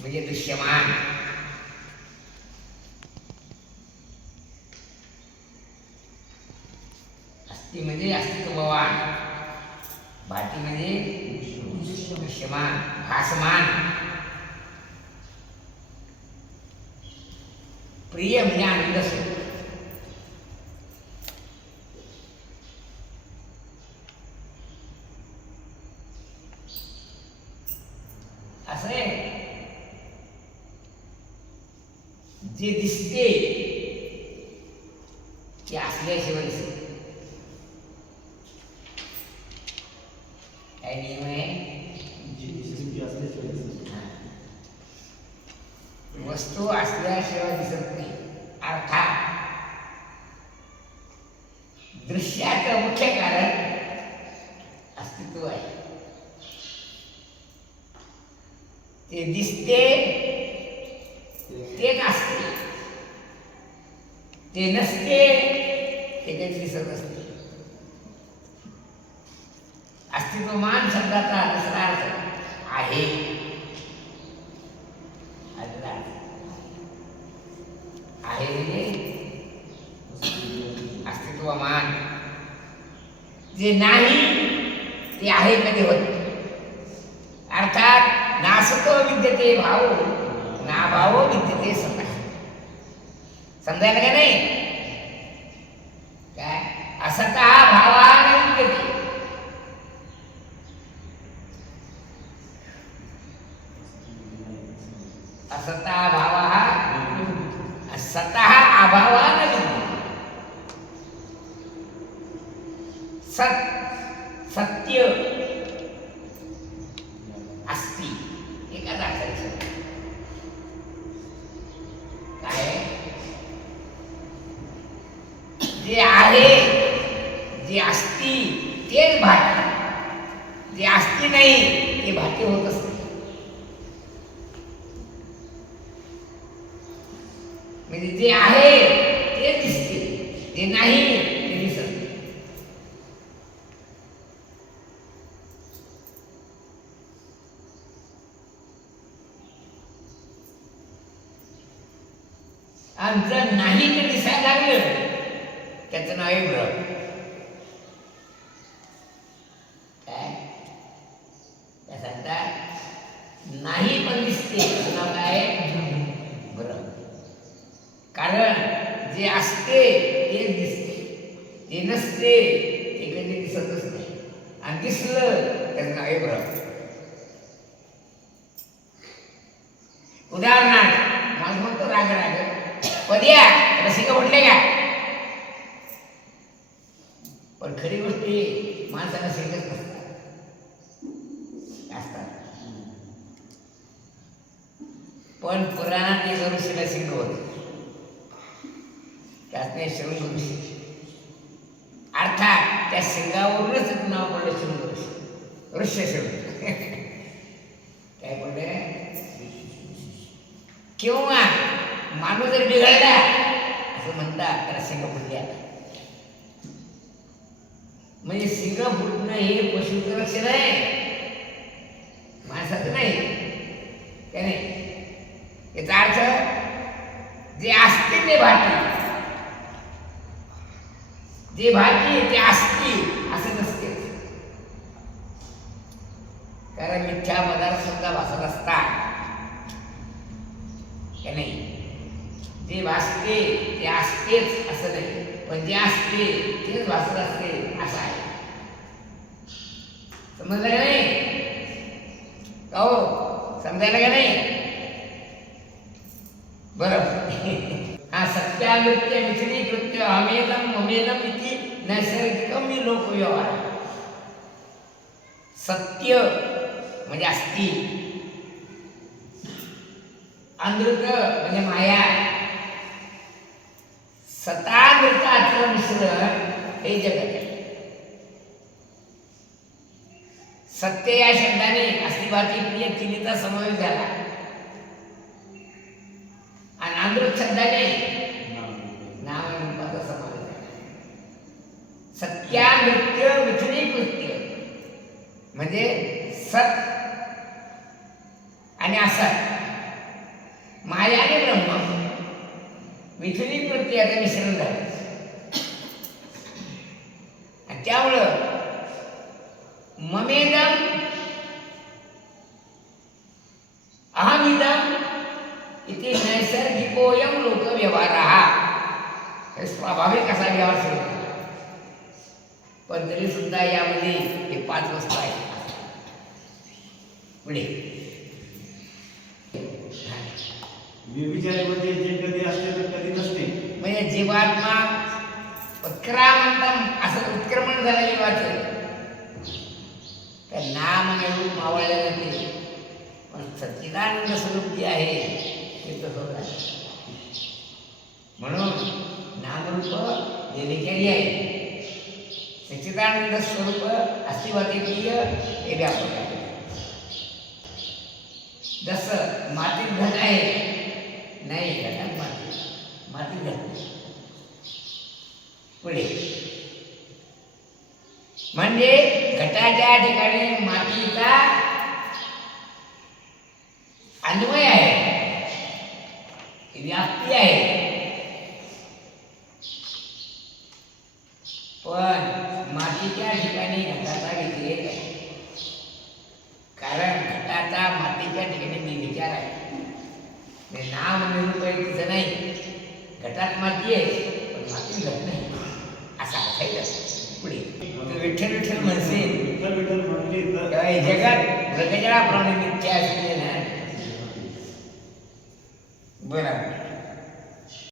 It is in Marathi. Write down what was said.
म्हणजे दृश्यमान. अस्ति म्हणजे अस्तित्ववान, भाती म्हणजे दृश्यमान, भासमान. प्रिय म्हणजे आनंद स्वरूप. असं आहे. जे दिसते ते असल्याशिवाय दिसत. काय नियम आहे? वस्तू असल्याशिवाय दिसत नाही. अर्थात दृश्याचं मुख्य कारण अस्तित्व आहे. ते दिसते ते नसते, ते नसते ते काही दिसत असते. अस्तित्वमान शब्दाचा दुसरा अर्थ आहे. आहे म्हणजे अस्तित्वमान. जे नाही ते आहे कधी होत. अर्थात नासतो विद्यते भाव, नाभावो विद्यते सतः. समजायला का नाही? काय असतः भावान विद्यते. असतः भावः सतः अभावान विद्यते. सत्य अस्ति एकाच अर्थाने. काय जे आहे, जे अस्ति तेच भाती, जे अस्ति नाही ते भाती होत असते. म्हणजे जे आहे ते दिसते, जे नाही ते दिसत नाही. आणि जर नाही ते दिसायला लागलं त्याचं नाव आहे भ्रम. काय त्या सांगतात नाही पण दिसते त्याचं नाव काय आहे? भ्रम. कारण जे असते तेच दिसते, जे नसते ते कधी दिसतच नाही. आणि दिसलं त्याचं नाव आहे भ्रम. उदाहरणार्थ मला म्हणतो राग राग पद्या रसिका म्हटले का? पण खरी गोष्टी माणसाला शिकत असतात. पण पुराणात एक ऋषीला शिंग होत, त्याने शृंग ऋषी. अर्थात त्या शिंगावरूनच नाव पडलं शृंग ऋषी, ऋष्य शृंग. काय पडले? किंवा माणूस जर बिघडला असं म्हणतात त्याला शिंग फुटली. आता म्हणजे शिंग फुटणं हे पशुचं लक्षण आहे, माणसाचं नाही. काय नाही? याचा अर्थ जे असते ते भाती, जे भाती ते असते असं नसते. कारण मिथ्या पदार्थ सुद्धा भासत असतात. काय नाही? जे भासते ते असतेच असं नाही, पण जे असते तेच भासत असते असं आहे. समजलं का नाही? का हो? समजायला का नाही? बरोबर. हा सत्यानृत्य मिश्रीकृत्य अमेदम ममेदम इति नैसर्गिकम लोकव्यवहार. सत्य म्हणजे अस्ति, अनृत म्हणजे माया, सतानृताचं मिश्रण हे जगत आहे. सत्य या शब्दाने अस्तिभाती प्रिय तिन्हीचा समावेश झाला. आणि अनृत शब्दाने नामरूपाचा समावेश झाला. सत्यानृत्य विचणी कृत्य म्हणजे सत आणि असत मिथुनी प्रत्ययाचं मिश्रण झालं आणि त्यामुळं ममेदम अहमिदम इथे नैसर्गिकोयम लोक व्यवहार स्वाभाविक असा व्यवहार सुरू केला पण तरी सुद्धा यामध्ये हे 5 वस्तू आहेत. पुढे व्यभिचारामध्ये जे कधी असते तर कधी नसते म्हणजे जीवात्मा उत्क्रामंतम असं उत्क्रमण झालं जीवाचं तर नाम आणि रूप मावळलेलं ते पण सच्चिदानंद स्वरूप जे आहे ते तसं आहे. म्हणून नामरूप व्यभिचारी आहे. सच्चिदानंद स्वरूप अस्तिवादिकीय हे व्यापक आहे. जसं मातीत घट आहे नाही घटात मातीत घट पुढे म्हणजे घटाच्या ठिकाणी मातीचा अन्वय आहे व्याप्ती आहे पण मातीच्या ठिकाणी घटाचा व्यतिरेक आहे कारण घटाचा मातीच्या ठिकाणी निर्विचार आहे. नाम निरूपायचं नाही घटात माती आहे पण माती घट नाही असा अर्थ आहे त्याचा. पुढे विठ्ठल विठ्ठल म्हणसे जगात प्रगजळाप्रमाणे मिथ्या असलेले ना बरोबर